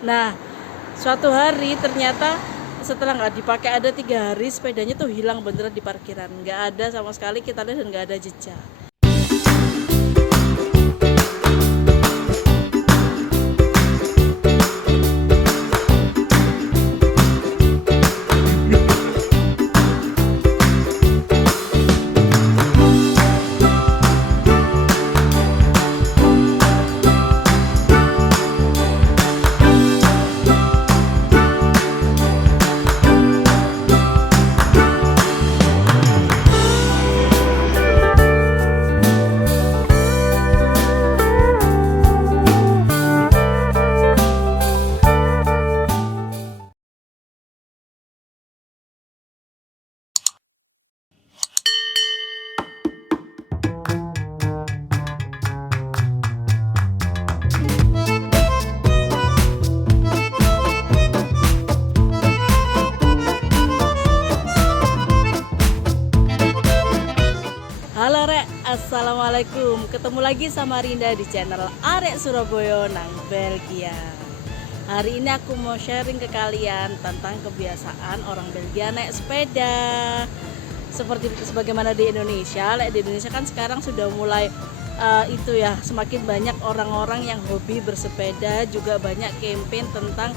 Nah, suatu hari ternyata setelah nggak dipakai ada 3 hari, sepedanya tuh hilang beneran di parkiran, nggak ada sama sekali kita lihat dan nggak ada jejak. Halo Rek, Assalamualaikum. Ketemu lagi sama Rinda di channel Arek Surabaya nang Belgia. Hari ini aku mau sharing ke kalian tentang kebiasaan orang Belgia naik sepeda. Seperti sebagaimana di Indonesia, di Indonesia kan sekarang sudah mulai itu ya, semakin banyak orang-orang yang hobi bersepeda, juga banyak campaign tentang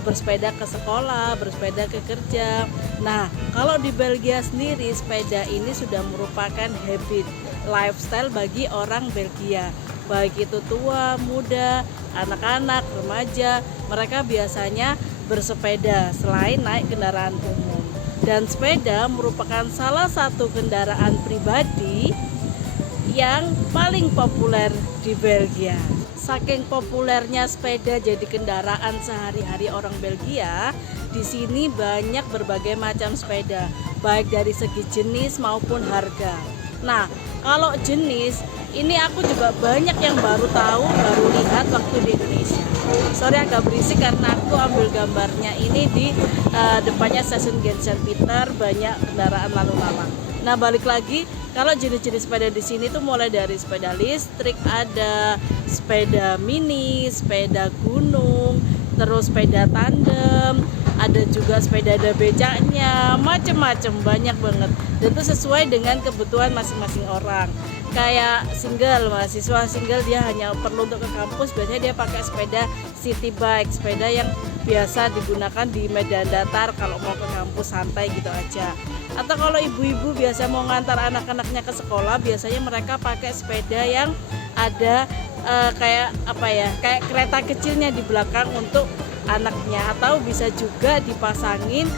bersepeda ke sekolah, bersepeda ke kerja. Nah, kalau di Belgia sendiri sepeda ini sudah merupakan habit lifestyle bagi orang Belgia. Baik itu tua, muda, anak-anak, remaja, mereka biasanya bersepeda selain naik kendaraan umum. Dan sepeda merupakan salah satu kendaraan pribadi yang paling populer di Belgia. Saking populernya sepeda jadi kendaraan sehari-hari orang Belgia, di sini banyak berbagai macam sepeda, baik dari segi jenis maupun harga. Nah, kalau jenis ini aku juga banyak yang baru tahu, baru lihat waktu di Indonesia. Sorry agak berisik karena aku ambil gambarnya ini di depannya stasiun Gent Peter, banyak kendaraan lalu lalang. Nah, balik lagi, kalau jenis-jenis sepeda di sini tuh mulai dari sepeda listrik, ada sepeda mini, sepeda gunung, terus sepeda tandem, ada juga sepeda ada becaknya, macem-macem, banyak banget. Dan itu sesuai dengan kebutuhan masing-masing orang. Kayak single, mahasiswa single dia hanya perlu untuk ke kampus, biasanya dia pakai sepeda city bike, sepeda yang biasa digunakan di medan datar kalau mau ke kampus santai gitu aja. Atau kalau ibu-ibu biasa mau ngantar anak-anaknya ke sekolah, biasanya mereka pakai sepeda yang ada kayak apa ya, kayak kereta kecilnya di belakang untuk anaknya, atau bisa juga dipasangin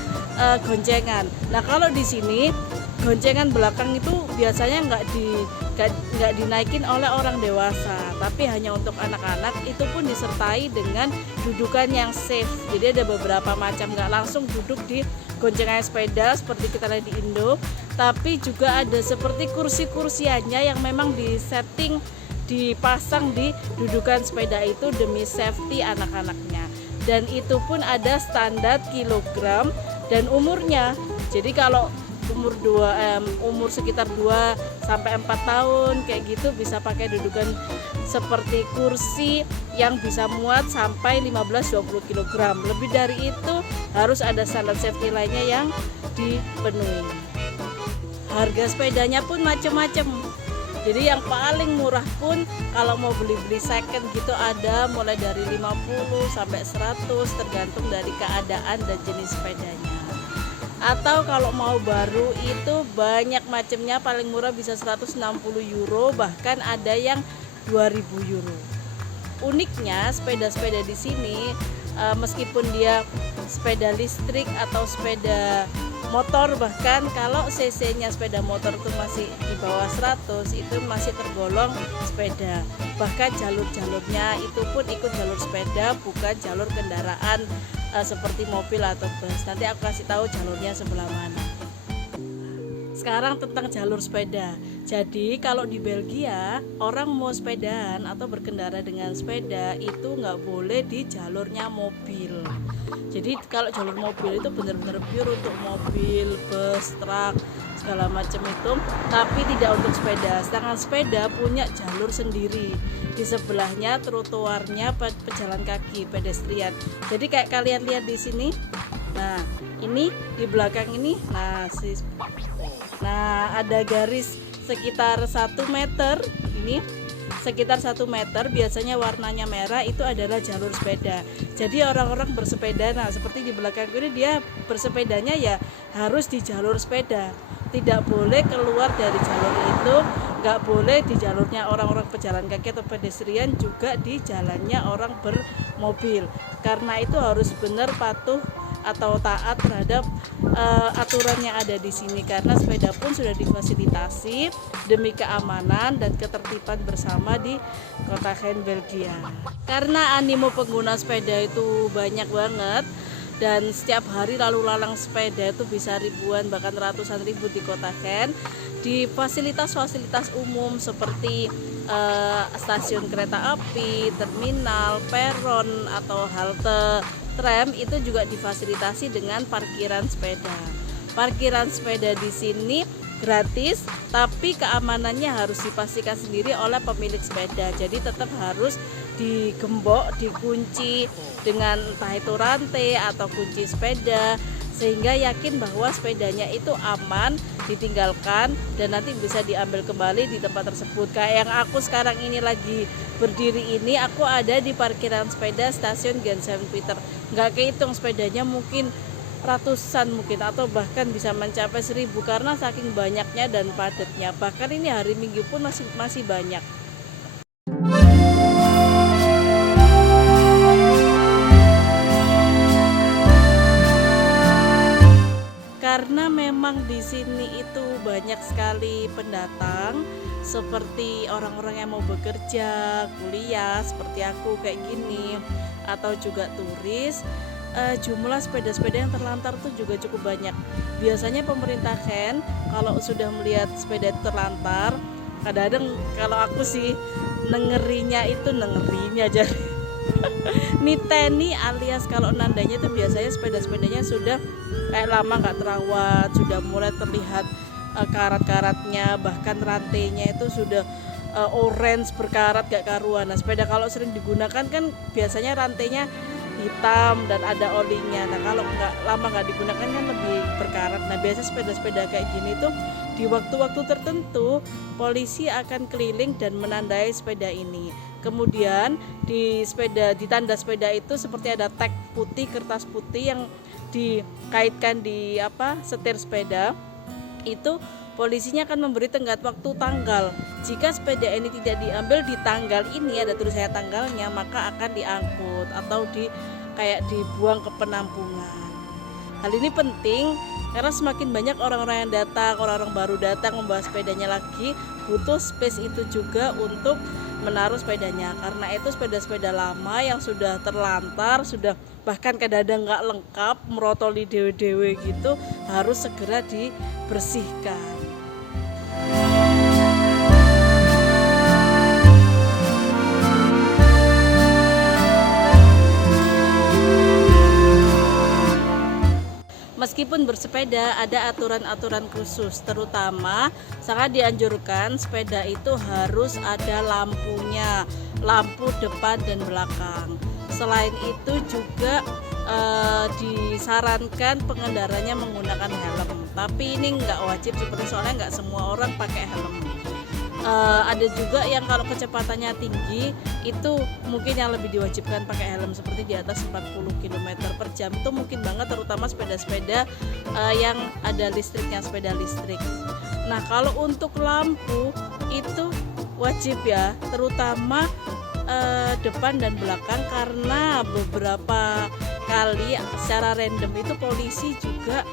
goncengan. Nah, kalau di sini goncengan belakang itu biasanya nggak dinaikin oleh orang dewasa, tapi hanya untuk anak-anak. Itu pun disertai dengan dudukan yang safe. Jadi ada beberapa macam, nggak langsung duduk di goncengan sepeda seperti kita lihat di Indo, tapi juga ada seperti kursi-kursiannya yang memang disetting, dipasang di dudukan sepeda itu demi safety anak-anaknya. Dan itu pun ada standar kilogram dan umurnya. Jadi kalau umur sekitar 2 sampai 4 tahun kayak gitu bisa pakai dudukan seperti kursi yang bisa muat sampai 15-20 kg. Lebih dari itu harus ada standar safety lainnya yang dipenuhi. Harga sepedanya pun macam-macam. Jadi yang paling murah pun kalau mau beli-beli second gitu ada mulai dari 50 sampai 100 tergantung dari keadaan dan jenis sepedanya. Atau kalau mau baru itu banyak macamnya, paling murah bisa 160 euro, bahkan ada yang 2000 euro. Uniknya sepeda-sepeda di sini meskipun dia sepeda listrik atau sepeda motor, bahkan kalau cc-nya sepeda motor itu masih di bawah 100, itu masih tergolong sepeda. Bahkan jalur-jalurnya itu pun ikut jalur sepeda, bukan jalur kendaraan seperti mobil atau bus. Nanti aku kasih tahu jalurnya sebelah mana. Sekarang tentang jalur sepeda. Jadi kalau di Belgia orang mau sepedaan atau berkendara dengan sepeda itu nggak boleh di jalurnya mobil. Jadi kalau jalur mobil itu benar-benar pure untuk mobil, bus, truk, segala macam itu, tapi tidak untuk sepeda. Sedangkan sepeda punya jalur sendiri, di sebelahnya trotoarnya pejalan kaki, pedestrian. Jadi kayak kalian lihat di sini, nah ini di belakang ini, nah ada garis sekitar 1 meter, ini sekitar 1 meter, biasanya warnanya merah, itu adalah jalur sepeda. Jadi orang-orang bersepeda, nah seperti di belakang ini dia bersepedanya ya harus di jalur sepeda, tidak boleh keluar dari jalur itu, nggak boleh di jalurnya orang-orang pejalan kaki atau pedestrian, juga di jalannya orang bermobil. Karena itu harus benar patuh atau taat terhadap aturan yang ada di sini, karena sepeda pun sudah difasilitasi demi keamanan dan ketertiban bersama di kota Gent, Belgia. Karena animo pengguna sepeda itu banyak banget dan setiap hari lalu lalang sepeda itu bisa ribuan bahkan ratusan ribu di kota Gent, di fasilitas-fasilitas umum seperti stasiun kereta api, terminal, peron atau halte tram itu juga difasilitasi dengan parkiran sepeda. Parkiran sepeda di sini gratis, tapi keamanannya harus dipastikan sendiri oleh pemilik sepeda. Jadi tetap harus digembok, dikunci dengan entah itu rantai atau kunci sepeda, sehingga yakin bahwa sepedanya itu aman ditinggalkan dan nanti bisa diambil kembali di tempat tersebut. Kayak yang aku sekarang ini lagi berdiri ini, aku ada di parkiran sepeda stasiun Gent Saint Peter. Nggak kehitung sepedanya, mungkin ratusan mungkin atau bahkan bisa mencapai 1000 karena saking banyaknya dan padatnya. Bahkan ini hari Minggu pun masih banyak. Karena memang di sini itu banyak sekali pendatang, seperti orang-orang yang mau bekerja, kuliah seperti aku kayak gini, atau juga turis. Jumlah sepeda-sepeda yang terlantar tuh juga cukup banyak. Biasanya pemerintah Gent kalau sudah melihat sepeda terlantar, kadang-kadang kalau aku sih nengerinya aja niteni alias kalau nandanya itu biasanya sepeda-sepedanya sudah kayak lama nggak terawat, sudah mulai terlihat karat-karatnya, bahkan rantainya itu sudah orange berkarat gak karuan. Nah sepeda kalau sering digunakan kan biasanya rantainya hitam dan ada olinya. Nah kalau lama nggak digunakan kan lebih berkarat. Nah biasa sepeda-sepeda kayak gini tuh di waktu-waktu tertentu polisi akan keliling dan menandai sepeda ini. Kemudian di tanda sepeda itu seperti ada tag putih, kertas putih yang dikaitkan di setir sepeda. Itu polisinya akan memberi tenggat waktu tanggal. Jika sepeda ini tidak diambil di tanggal ini, ada tulisannya tanggalnya, maka akan diangkut atau dibuang ke penampungan. Hal ini penting karena semakin banyak orang-orang yang datang, orang-orang baru datang membawa sepedanya lagi, butuh space itu juga untuk menaruh sepedanya. Karena itu sepeda-sepeda lama yang sudah terlantar, sudah bahkan kadang-kadang nggak lengkap, merotoli dewe-dewe gitu, harus segera dibersihkan. Meskipun bersepeda ada aturan-aturan khusus, terutama sangat dianjurkan sepeda itu harus ada lampunya, lampu depan dan belakang. Selain itu juga disarankan pengendaranya menggunakan helm, tapi ini nggak wajib seperti soalnya nggak semua orang pakai helm. Ada juga yang kalau kecepatannya tinggi itu mungkin yang lebih diwajibkan pakai helm, seperti di atas 40 km per jam itu mungkin banget, terutama sepeda-sepeda yang ada listriknya, sepeda listrik. Nah kalau untuk lampu itu wajib ya, terutama depan dan belakang, karena beberapa kali secara random itu polisi juga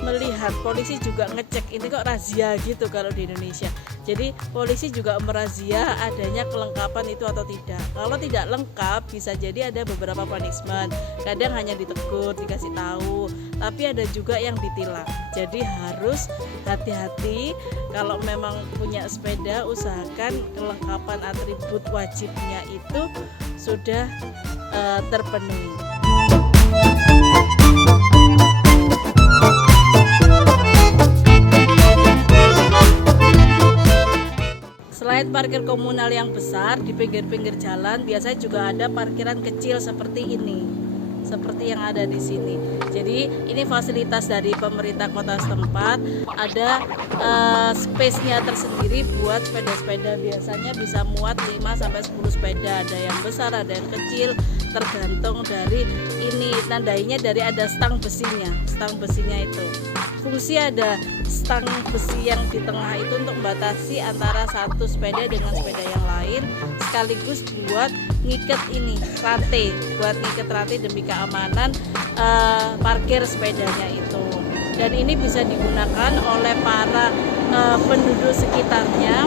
melihat, polisi juga ngecek, ini kok razia gitu kalau di Indonesia. Jadi polisi juga merazia adanya kelengkapan itu atau tidak. Kalau tidak lengkap bisa jadi ada beberapa punishment. Kadang hanya ditegur, dikasih tahu, tapi ada juga yang ditilang. Jadi harus hati-hati kalau memang punya sepeda, usahakan kelengkapan atribut wajibnya itu sudah terpenuhi. Selain parkir komunal yang besar di pinggir-pinggir jalan, biasanya juga ada parkiran kecil seperti ini, seperti yang ada di sini. Jadi ini fasilitas dari pemerintah kota setempat, ada space-nya tersendiri buat sepeda-sepeda. Biasanya bisa muat 5-10 sepeda, ada yang besar, ada yang kecil, tergantung dari ini. Nandainya dari ada stang besinya itu. Fungsi ada stang besi yang di tengah itu untuk membatasi antara satu sepeda dengan sepeda yang lain, sekaligus buat ngiket ini rantai, demi keamanan parkir sepedanya itu. Dan ini bisa digunakan oleh para penduduk sekitarnya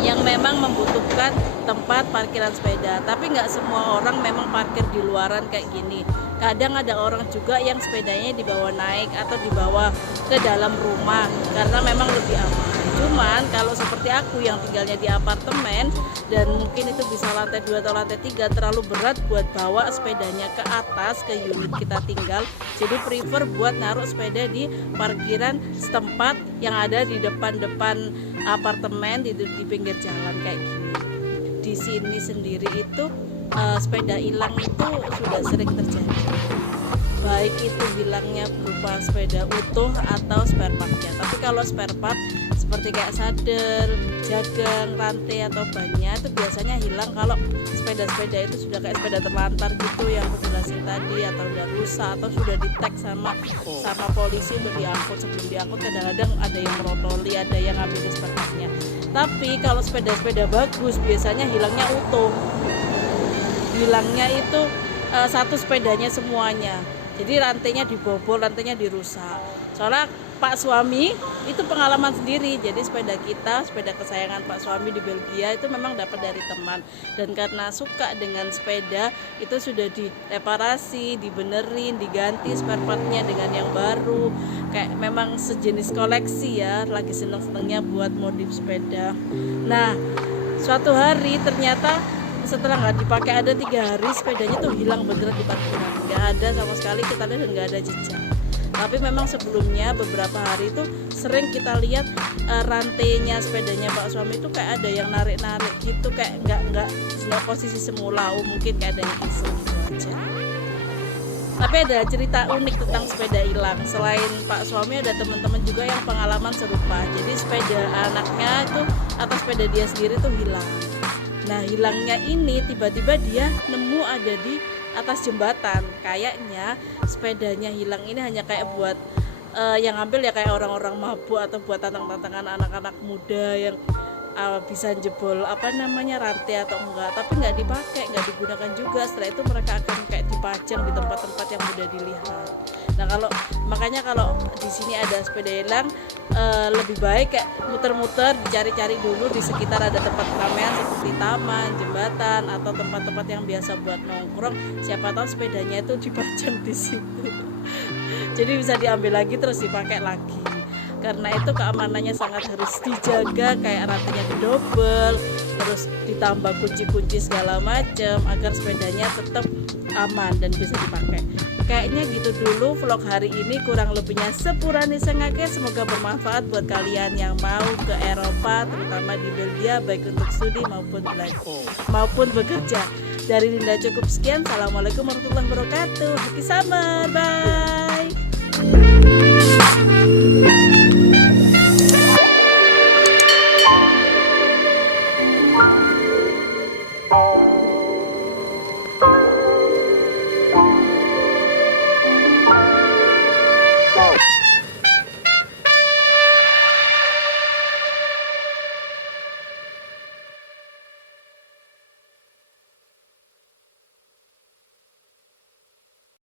yang memang membutuhkan tempat parkiran sepeda. Tapi nggak semua orang memang parkir di luaran kayak gini. Kadang ada orang juga yang sepedanya dibawa naik atau dibawa ke dalam rumah karena memang lebih aman. Cuman kalau seperti aku yang tinggalnya di apartemen dan mungkin itu bisa lantai 2 atau lantai 3, terlalu berat buat bawa sepedanya ke atas ke unit kita tinggal. Jadi prefer buat naruh sepeda di parkiran setempat yang ada di depan-depan apartemen di pinggir jalan kayak gini. Di sini sendiri itu sepeda hilang itu sudah sering terjadi, baik itu hilangnya berupa sepeda utuh atau spare partnya. Tapi kalau spare part seperti kayak sadel, jagang, rantai atau bannya itu biasanya hilang kalau sepeda-sepeda itu sudah kayak sepeda terlantar gitu yang aku jelasin tadi, atau udah rusak atau sudah di tag sama polisi untuk diangkut. Sebelum diangkut kadang-kadang ada yang merotoli, ada yang ngambil spare partnya. Tapi kalau sepeda-sepeda bagus biasanya hilangnya utuh, hilangnya itu satu sepedanya semuanya. Jadi rantainya dibobol, rantainya dirusak. Soalnya Pak suami itu pengalaman sendiri. Jadi sepeda kita, sepeda kesayangan Pak suami di Belgia itu memang dapat dari teman. Dan karena suka dengan sepeda, itu sudah direparasi, dibenerin, diganti spare partnya dengan yang baru. Kayak memang sejenis koleksi ya, lagi seneng-senengnya buat modif sepeda. Nah, suatu hari ternyata setelah nggak dipakai ada 3 hari, sepedanya tuh hilang beneran di parkiran, nggak ada sama sekali kita lihat dan nggak ada jejak. Tapi memang sebelumnya beberapa hari itu sering kita lihat rantainya sepedanya Pak suami itu kayak ada yang narik-narik gitu, kayak nggak posisi semula. Mungkin kayak ada yang iseng gitu aja. Tapi ada cerita unik tentang sepeda hilang. Selain Pak suami ada teman-teman juga yang pengalaman serupa. Jadi sepeda anaknya itu atau sepeda dia sendiri tuh hilang. Nah, hilangnya ini tiba-tiba dia nemu ada di atas jembatan. Kayaknya sepedanya hilang ini hanya kayak buat yang ngambil ya kayak orang-orang mabuk atau buat tantang-tantangan anak-anak muda yang bisa jebol rantai atau enggak, tapi nggak dipakai, nggak digunakan juga. Setelah itu mereka akan kayak dipajang di tempat-tempat yang mudah dilihat. Nah, makanya kalau di sini ada sepeda hilang, lebih baik kayak muter-muter, dicari-cari dulu di sekitar ada tempat keramaian seperti taman, jembatan atau tempat-tempat yang biasa buat nongkrong. Siapa tahu sepedanya itu dipajang di situ. Jadi bisa diambil lagi terus dipakai lagi. Karena itu keamanannya sangat harus dijaga, kayak rantainya didobel, terus ditambah kunci-kunci segala macam agar sepedanya tetap aman dan bisa dipakai. Kayaknya gitu dulu vlog hari ini, kurang lebihnya sepurane sengake. Semoga bermanfaat buat kalian yang mau ke Eropa, terutama di Belgia, baik untuk studi maupun bekerja. Dari Linda cukup sekian. Assalamualaikum warahmatullahi wabarakatuh. Happy summer, bye.